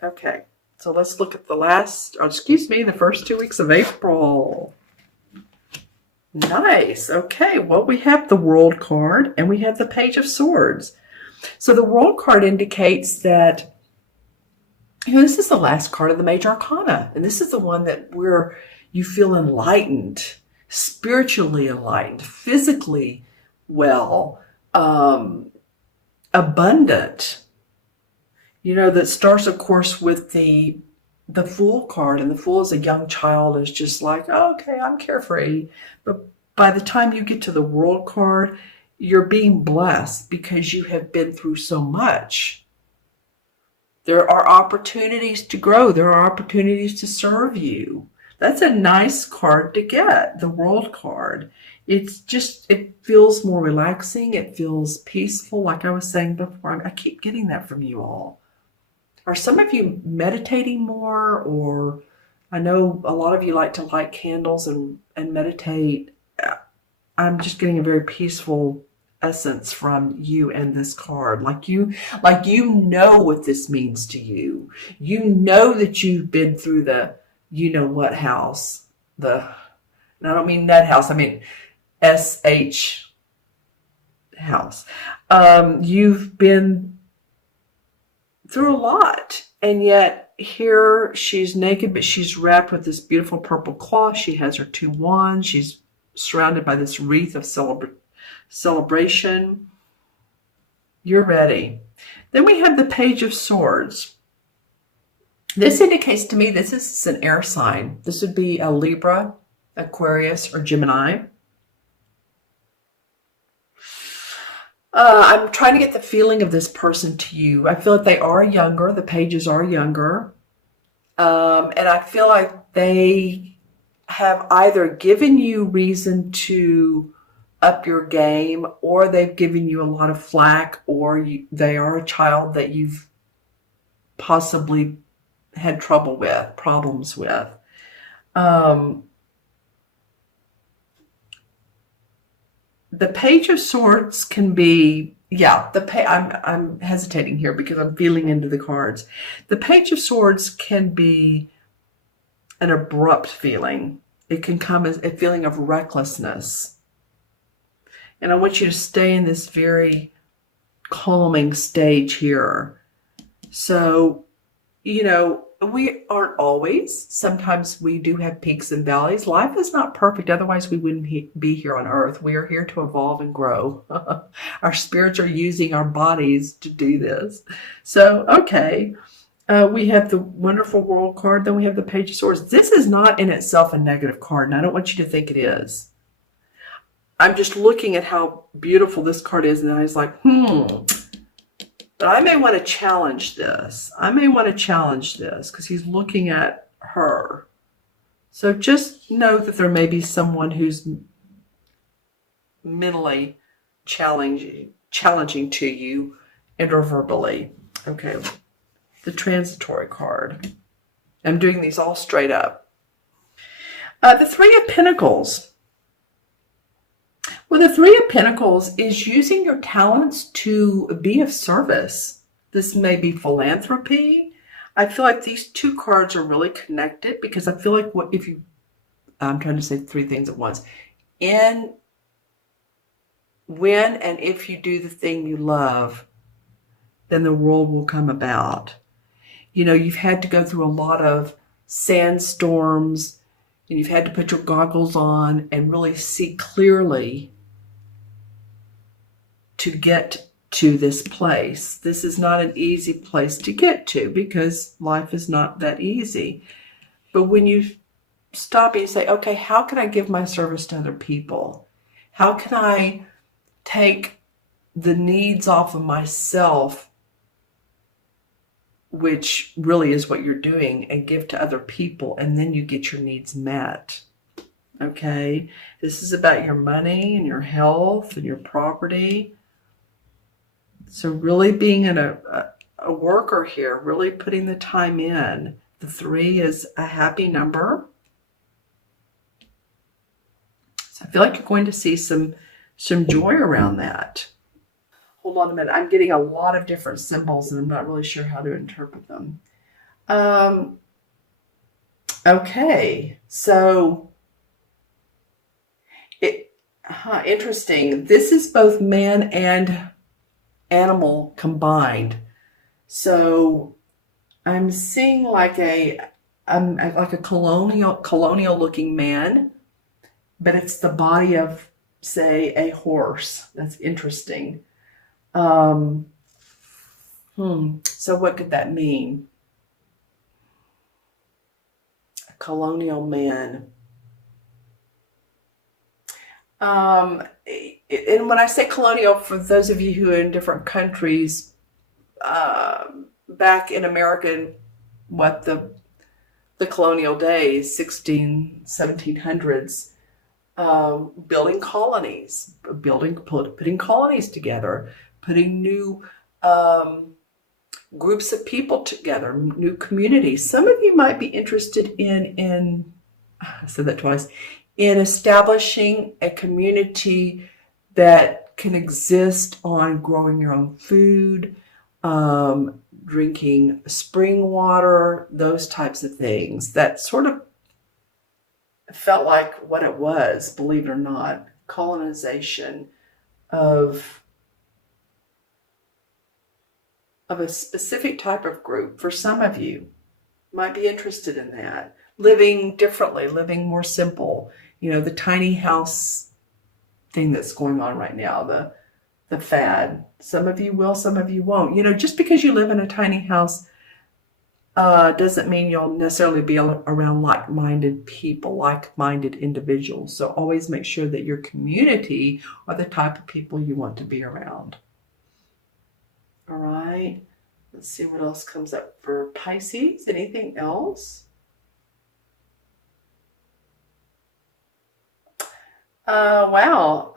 Okay, so let's look at the first 2 weeks of April. Nice. Okay, well, we have the World card and we have the Page of Swords. So the World card indicates that, this is the last card of the Major Arcana, and this is the one that where you feel enlightened, spiritually enlightened, physically well, abundant. That starts, of course, with the Fool card, and the Fool is a young child, is just like, oh, okay, I'm carefree. But by the time you get to the World card, you're being blessed because you have been through so much. There are opportunities to grow. There are opportunities to serve you. That's a nice card to get, the World card. It feels more relaxing. It feels peaceful. Like I was saying before, I keep getting that from you all. Are some of you meditating more? Or I know a lot of you like to light candles and meditate. I'm just getting a very peaceful essence from you and this card. Like you know what this means to you. You know that you've been through the what house. And I don't mean that house, I mean SH house. You've been through a lot, and yet here she's naked, but she's wrapped with this beautiful purple cloth. She has her 2 wands. She's surrounded by this wreath of celebration. You're ready. Then we have the Page of Swords. This indicates to me this is an air sign. This would be a Libra, Aquarius, or Gemini. I'm trying to get the feeling of this person to you. I feel like they are younger. The pages are younger. And I feel like they have either given you reason to up your game, or they've given you a lot of flack, or they are a child that you've possibly had problems with. The Page of Swords can be, I'm hesitating here because I'm feeling into the cards. The Page of Swords can be an abrupt feeling. It can come as a feeling of recklessness. And I want you to stay in this very calming stage here. So, we aren't always. Sometimes we do have peaks and valleys. Life is not perfect. Otherwise, we wouldn't be here on earth. We are here to evolve and grow. Our spirits are using our bodies to do this. So, okay. We have the wonderful World card. Then we have the Page of Swords. This is not in itself a negative card, and I don't want you to think it is. I'm just looking at how beautiful this card is, and I was like, But I may want to challenge this. Because he's looking at her. So just know that there may be someone who's mentally challenging to you interverbally. Okay, the Transitory card. I'm doing these all straight up. The Three of Pentacles. Well, the Three of Pentacles is using your talents to be of service. This may be philanthropy. I feel like these 2 cards are really connected, because I feel like I'm trying to say 3 things at once. When and if you do the thing you love, then the world will come about. You've had to go through a lot of sandstorms, and you've had to put your goggles on and really see clearly to get to this place. This is not an easy place to get to, because life is not that easy. But when you stop and you say, okay, how can I give my service to other people? How can I take the needs off of myself, which really is what you're doing, and give to other people, and then you get your needs met. Okay? This is about your money and your health and your property. So really being a worker here, really putting the time in. The 3 is a happy number. So I feel like you're going to see some joy around that. Hold on a minute. I'm getting a lot of different symbols, and I'm not really sure how to interpret them. Um, okay, so interesting. This is both man and animal combined. So I'm seeing like a colonial looking man, but it's the body of, say, a horse. That's interesting. Um, so what could that mean? A colonial man. And when I say colonial, for those of you who are in different countries, back in America, what the colonial days, 1700s, building colonies, putting colonies together, putting new groups of people together, new communities. Some of you might be interested in I said that twice, in establishing a community that can exist on growing your own food, drinking spring water, those types of things. That sort of felt like what it was, believe it or not, colonization of a specific type of group. For some of you might be interested in that. Living differently, living more simple. You know, the tiny house thing that's going on right now, the fad. Some of you will, some of you won't. You know, just because you live in a tiny house doesn't mean you'll necessarily be around like-minded people, like-minded individuals. So always make sure that your community are the type of people you want to be around. All right. Let's see what else comes up for Pisces. Anything else? Wow.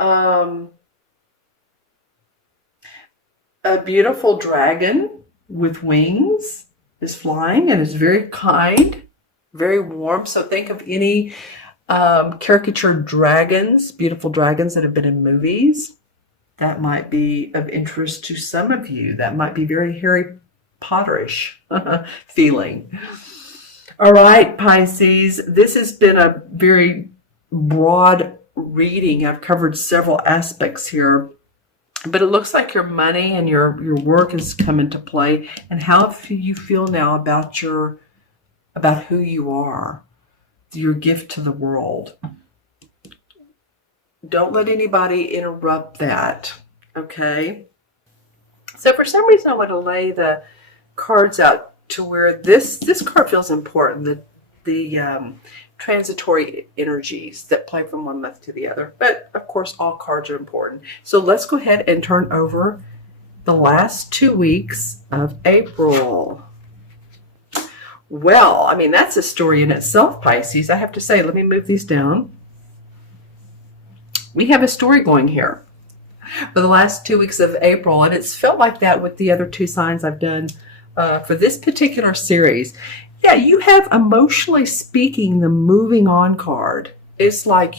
A beautiful dragon with wings is flying and is very kind, very warm. So think of any caricatured dragons, beautiful dragons that have been in movies. That might be of interest to some of you. That might be very Harry Potterish feeling. All right, Pisces, this has been a very broad reading. I've covered several aspects here, but it looks like your money and your work has come into play. And how do you feel now about who you are, your gift to the world? Don't let anybody interrupt that, okay? So for some reason, I want to lay the cards out to where this card feels important, the transitory energies that play from one month to the other. But of course, all cards are important. So let's go ahead and turn over the last 2 weeks of April. Well, I mean, that's a story in itself, Pisces. I have to say, let me move these down. We have a story going here for the last 2 weeks of April, and it's felt like that with the other two signs I've done for this particular series. Yeah, you have, emotionally speaking, the moving on card. It's like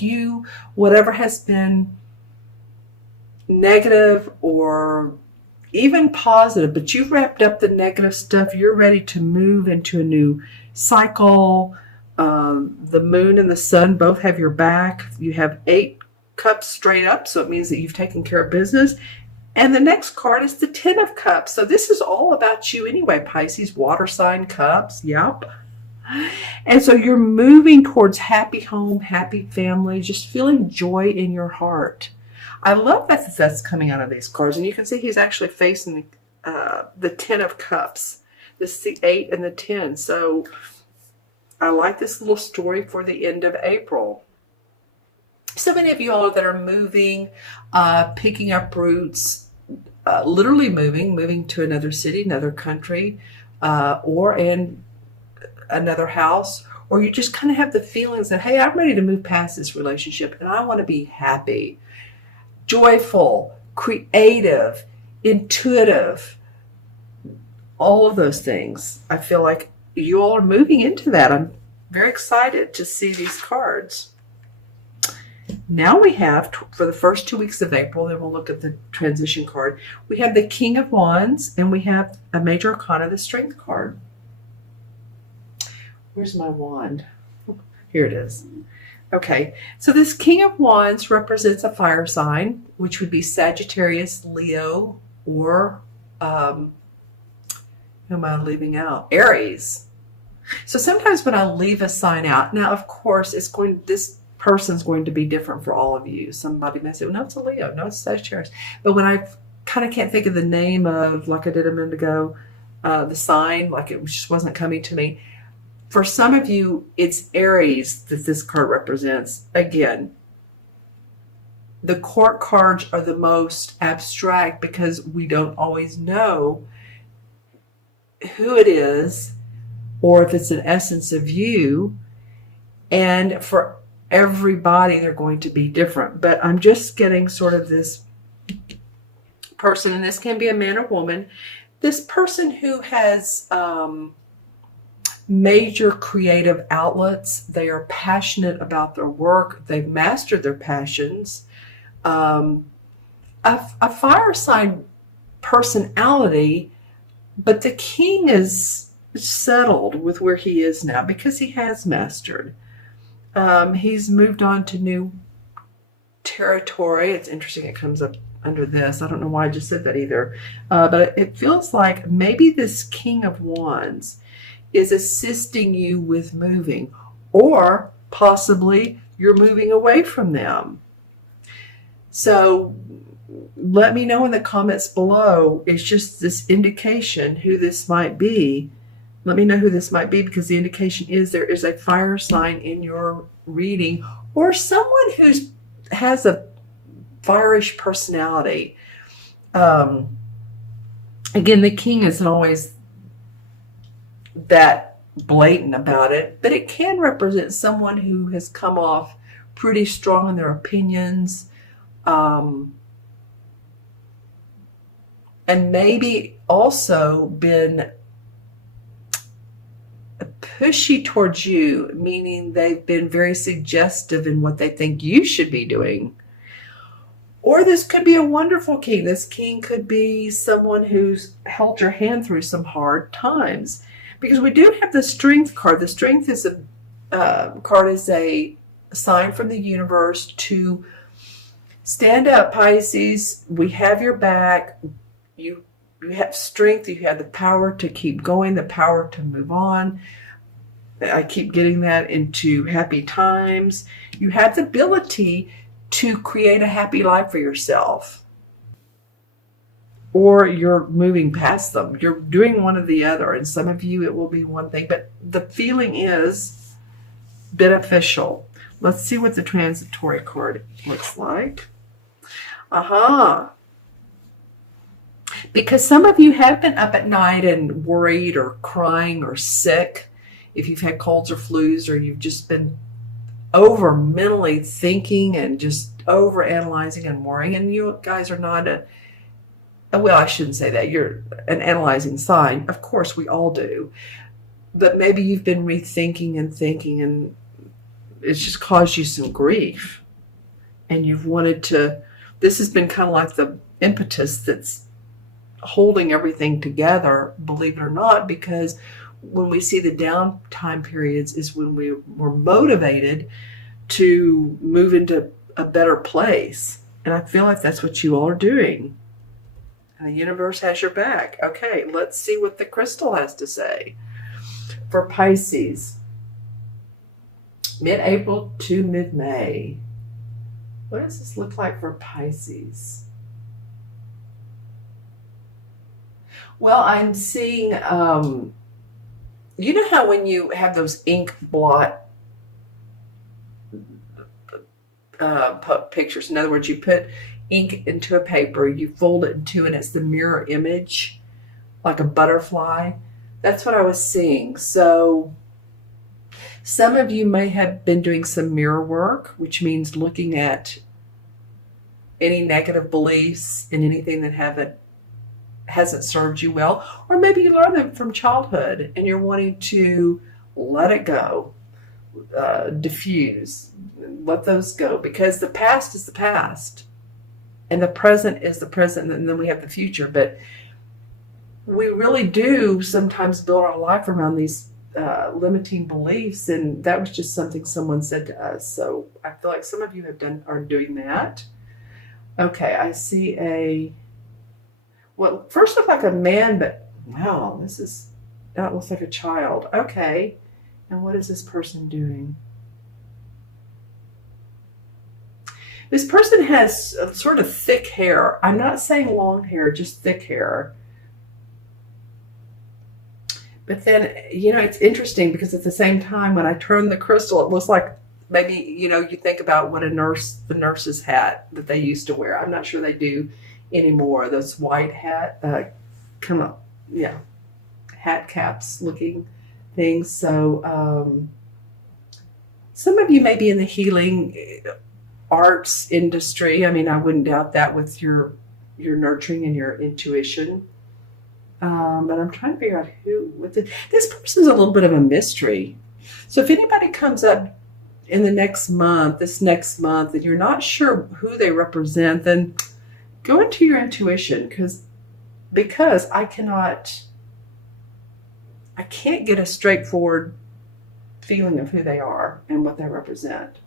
whatever has been negative or even positive, but you've wrapped up the negative stuff. You're ready to move into a new cycle. The moon and the sun both have your back. You have 8 cups straight up, so it means that you've taken care of business. And the next card is the 10 of cups. So this is all about you anyway, Pisces. Water sign cups. Yep. And so you're moving towards happy home, happy family, just feeling joy in your heart. I love that that's coming out of these cards. And you can see he's actually facing the 10 of cups. This is the 8 and the 10. So I like this little story for the end of April. So many of you all that are moving, picking up roots, literally moving to another city, another country, or in another house, or you just kind of have the feelings that, hey, I'm ready to move past this relationship and I want to be happy, joyful, creative, intuitive, all of those things. I feel like you all are moving into that. I'm very excited to see these cards. Now we have, for the first 2 weeks of April, then we'll look at the transition card. We have the King of Wands, and we have a major arcana, the Strength card. Where's my wand? Here it is. Okay, so this King of Wands represents a fire sign, which would be Sagittarius, Leo, or who am I leaving out? Aries. So sometimes when I leave a sign out, now of course this person's going to be different for all of you. Somebody may say, well, no, it's a Leo, no, it's Sagittarius. But when I kind of can't think of the name of, like I did a minute ago, the sign, like it just wasn't coming to me. For some of you, it's Aries that this card represents. Again, the court cards are the most abstract because we don't always know who it is or if it's an essence of you. And for everybody, they're going to be different. But I'm just getting sort of this person, and this can be a man or woman, this person who has major creative outlets. They are passionate about their work. They've mastered their passions. A fire sign personality, but the king is settled with where he is now because he has mastered. He's moved on to new territory. It's interesting it comes up under this. I don't know why I just said that either. But it feels like maybe this King of Wands is assisting you with moving, or possibly you're moving away from them. So let me know in the comments below. It's just this indication who this might be. Let me know who this might be, because the indication is there is a fire sign in your reading, or someone who has a fire-ish personality. Again, the king isn't always that blatant about it, but it can represent someone who has come off pretty strong in their opinions, and maybe also been pushy towards you, meaning they've been very suggestive in what they think you should be doing. Or this could be a wonderful king. This king could be someone who's held your hand through some hard times. Because we do have the Strength card. The Strength is card is a sign from the universe to stand up, Pisces. We have your back. You have strength. You have the power to keep going, the power to move on. I keep getting that into happy times. You have the ability to create a happy life for yourself. Or you're moving past them. You're doing one or the other. And some of you, it will be one thing. But the feeling is beneficial. Let's see what the transitory card looks like. Because some of you have been up at night and worried or crying or sick. If you've had colds or flus, or you've just been over mentally thinking and just over analyzing and worrying. And you guys are not well, I shouldn't say that. You're an analyzing sign. Of course, we all do. But maybe you've been rethinking and thinking, and it's just caused you some grief. And you've wanted to, this has been kind of like the impetus that's holding everything together, believe it or not, because when we see the downtime periods is when we're motivated to move into a better place. And I feel like that's what you all are doing. And the universe has your back. Okay, let's see what the crystal has to say. For Pisces, mid-April to mid-May. What does this look like for Pisces? Well, I'm seeing, you know how when you have those ink blot pictures, in other words, you put ink into a paper, you fold it in two, and it's the mirror image, like a butterfly. That's what I was seeing. So some of you may have been doing some mirror work, which means looking at any negative beliefs and anything that hasn't served you well, or maybe you learned them from childhood and you're wanting to let it go, diffuse, let those go, because the past is the past and the present is the present, and then we have the future. But we really do sometimes build our life around these limiting beliefs, and that was just something someone said to us. So I feel like some of you are doing that. Okay, I see what first looked like a man, but wow, that looks like a child. Okay, and what is this person doing? This person has a sort of thick hair. I'm not saying long hair, just thick hair. But then, it's interesting because at the same time, when I turn the crystal, it looks like maybe, you think about what the nurse's hat that they used to wear. I'm not sure they do anymore. Those white hat caps looking things. So some of you may be in the healing arts industry. I mean, I wouldn't doubt that with your nurturing and your intuition. But I'm trying to figure out this person's a little bit of a mystery. So if anybody comes up in this next month, and you're not sure who they represent, then go into your intuition because I can't get a straightforward feeling of who they are and what they represent.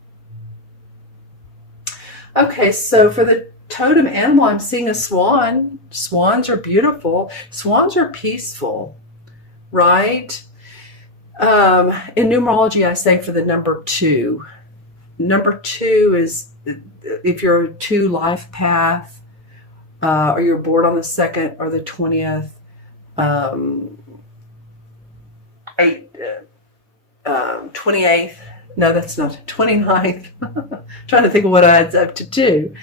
Okay, so for the totem animal, I'm seeing a swan. Swans are beautiful. Swans are peaceful, right? In numerology, I say for the number 2. Number 2 is if you're a 2 life path, or you're born on the 2nd or the 20th, 28th. No, that's not 29th. Trying to think of what adds up to 2.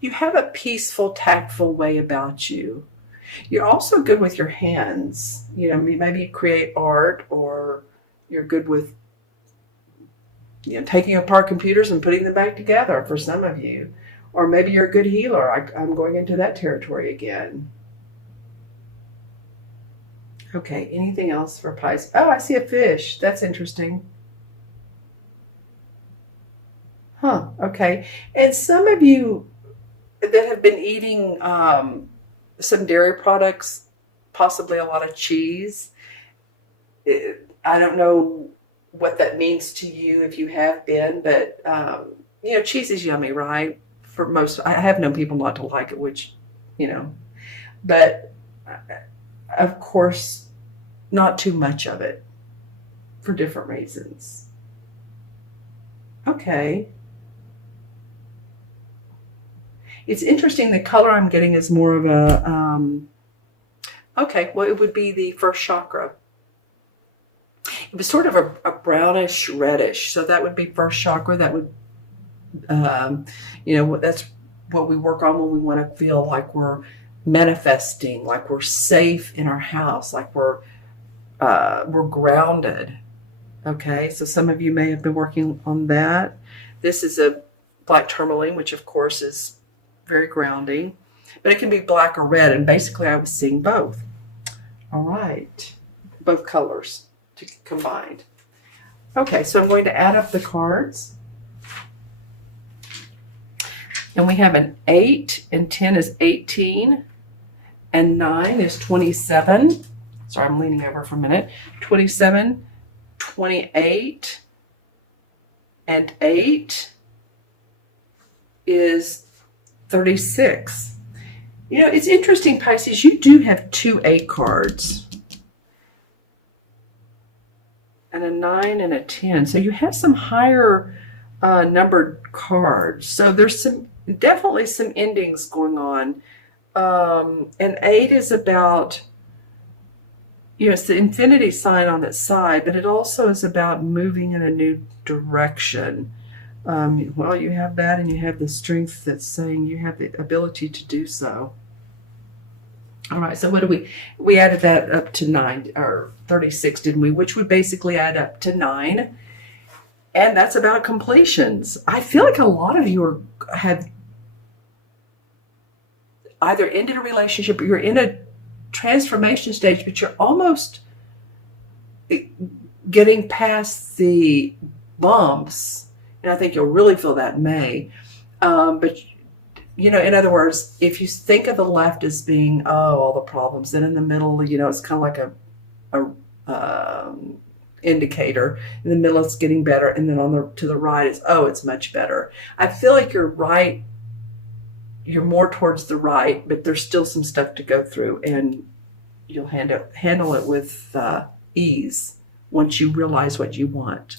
You have a peaceful, tactful way about you. You're also good with your hands. Maybe you create art, or you're good with taking apart computers and putting them back together for some of you. Or maybe you're a good healer. I'm going into that territory again. Okay, anything else for Pisces? Oh, I see a fish. That's interesting. Huh, okay. And some of you that have been eating some dairy products, possibly a lot of cheese, I don't know what that means to you if you have been, but, cheese is yummy, right? For most, I have known people not to like it, which, but of course, not too much of it for different reasons. Okay. It's interesting. The color I'm getting is more of a, okay, well, it would be the first chakra. It was sort of a brownish reddish. So that would be first chakra. That would, that's what we work on when we want to feel like we're manifesting, like we're safe in our house, like we're grounded. Okay, so some of you may have been working on that. This is a black tourmaline, which of course is very grounding, but it can be black or red, and basically I was seeing both. All right, both colors combined. Okay, so I'm going to add up the cards. And we have an 8, and 10 is 18, and 9 is 27. Sorry, I'm leaning over for a minute. 27, 28, and 8 is 36. It's interesting, Pisces, you do have 2 8 cards. And a 9 and a 10. So you have some higher numbered cards. So there's definitely some endings going on. And 8 is about, it's the infinity sign on its side, but it also is about moving in a new direction. Well, you have that, and you have the strength that's saying you have the ability to do so. All right, so what do we added that up to 9, or 36, didn't we? Which would basically add up to 9. And that's about completions. I feel like a lot of you have either ended a relationship or you're in a transformation stage, but you're almost getting past the bumps. And I think you'll really feel that in May. But, in other words, if you think of the left as being, all the problems, then in the middle, it's kind of like indicator. In the middle, it's getting better, and then to the right is, oh, it's much better. I feel like you're right. You're more towards the right, but there's still some stuff to go through, and you'll handle it with ease once you realize what you want.